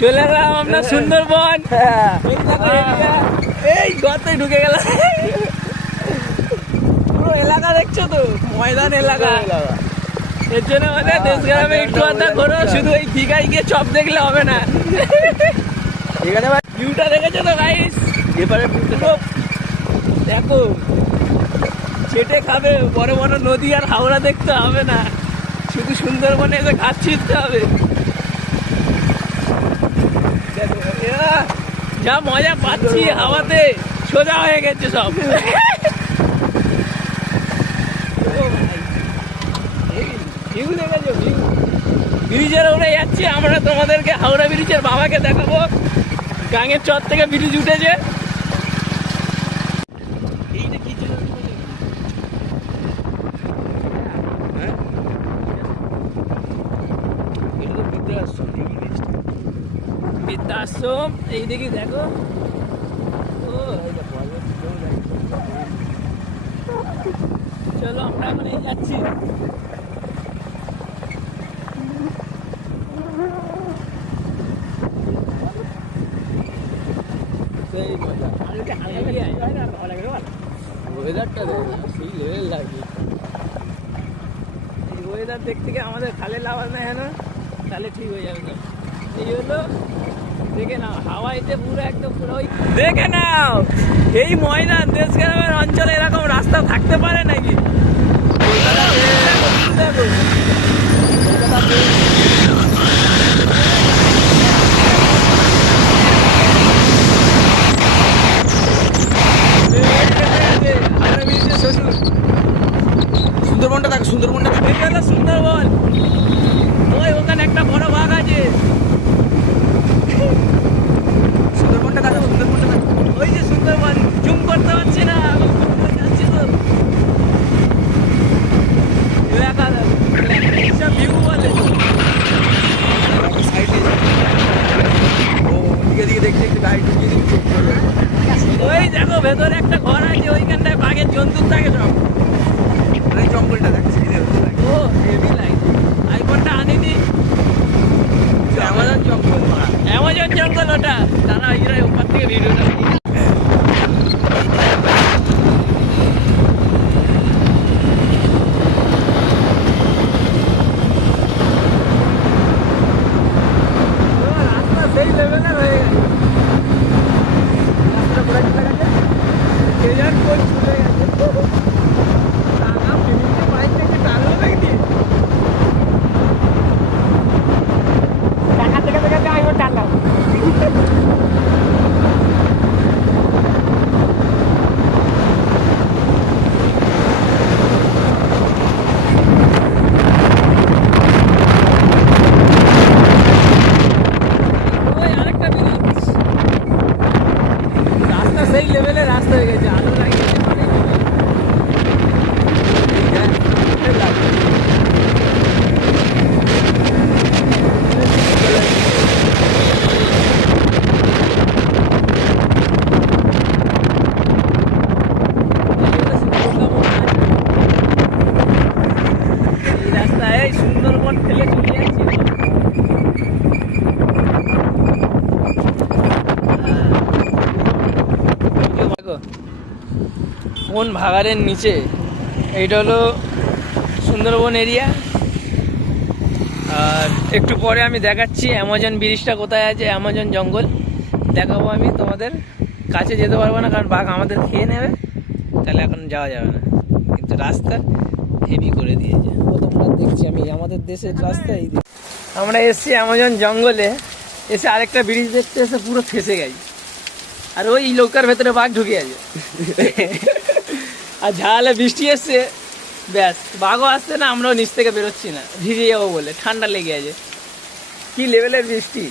চলে এলাম আমরা সুন্দরবন। এই গর্তে ঢুকে গেলাম। পুরো এলাকা দেখছো তো, ময়দান এলাকা। এর জন্য আমাদের দেশ গ্রামে একটু আধা ঘোরো, শুধু এই দীঘায় গিয়ে চপ দেখলে হবে না। এখানে ভিউটা দেখেছো তো গাইস, এবারে পুরো দেখো, চেটে খাবে। বড় বড় নদী আর হাওড়া দেখতে হবে না, শুধু সুন্দরবনে এসে ঘাট ছিঁড়তে হবে। যা মজা পাচ্ছি হাওয়াতে, সোজা হয়ে গেছে সব। ভিউ দেখেছো, ভিউ ব্রিজের উপরে যাচ্ছি আমরা, তোমাদেরকে হাওড়া ব্রিজের বাবাকে দেখাবো। গাঙের চর থেকে ব্রিজ উঠেছে। এইটা কি ছিল বৃদ্ধাশ্রম, এই দিকে দেখো। চলো আমরা এখন এই যাচ্ছি। ওয়েদার দেখতে গিয়ে আমাদের খালে লাভার না হেন, তাহলে ঠিক হয়ে যাবে। এই হলো, দেখে নাও হাওয়াইতে পুরো একদম পুরো দেখে নাও। এই ময়দান দেশ গ্রামের অঞ্চলে এরকম রাস্তা থাকতে পারে নাকি? সুন্দরবনটা দেখো, সুন্দরবনটা দেখো। সুন্দরবন, ওই ওখানে একটা বড় বাঘ আছে। সুন্দরবনটা দেখো, সুন্দরবনটা দেখো। ওই যে সুন্দরবন, জুম করতে পারছি না, যাচ্ছি তো। ভিউ বলে সাইডে ও দিকে দিকে দেখতে একটু গাড়ি ঢুকিয়ে দিচ্ছে। ওই দেখো ভেতরে একটা ঘর আছে, ওইখানটায় বাঘের জন্তু থাকে সব। এই জঙ্গলটা দেখছি, ও হেভি লাগছে। আইফোনটা আনিনি, আমাদের জঙ্গল। অ্যামাজন জঙ্গল ওটা। দাঁড়া ওই উপর থেকে ভিডিওটা রাস্তা সেই লেভেলের হয়ে গেছে। রাস্তাটা ঘোরা চলে গেছে, কে যার কোন ছুটে গেছে। টাকা ফিনিশে বাইক থেকে টানলো নাকি? টাকা থেকে থেকে আমি টানলাম। ওই আরেকটা ব্রিজ, রাস্তা সেই লেভেলে রাস্তা হয়ে গেছে, আলো লাগিয়েছে। এই রাস্তায় সুন্দরবন ফেলে চলে যাচ্ছি। কোন ভাগাড়ের নিচে, এইটা হলো সুন্দরবন এরিয়া। আর একটু পরে আমি দেখাচ্ছি অ্যামাজন ব্রিজটা কোথায় আছে, অ্যামাজন জঙ্গল দেখাবো আমি তোমাদের। কাছে যেতে পারবো না, কারণ বাঘ আমাদের খেয়ে নেবে, তাহলে এখন যাওয়া যাবে না। কিন্তু রাস্তা হেভি করে দিয়েছে, তোমরা দেখছি আমি আমাদের দেশের রাস্তা। এই আমরা এসছি অ্যামাজন জঙ্গলে, এসে আরেকটা ব্রিজ দেখতে এসে পুরো ফেসে গেছি। আর ওই নৌকার ভেতরে বাঘ ঢুকে আছে। আর ঝালে বৃষ্টি এসছে, ব্যাস বাঘও আসছে না, আমরাও নিচ থেকে বেরোচ্ছি না, ভিজে যাবো বলে, ঠান্ডা লেগে আছে। কি লেভেলের বৃষ্টি!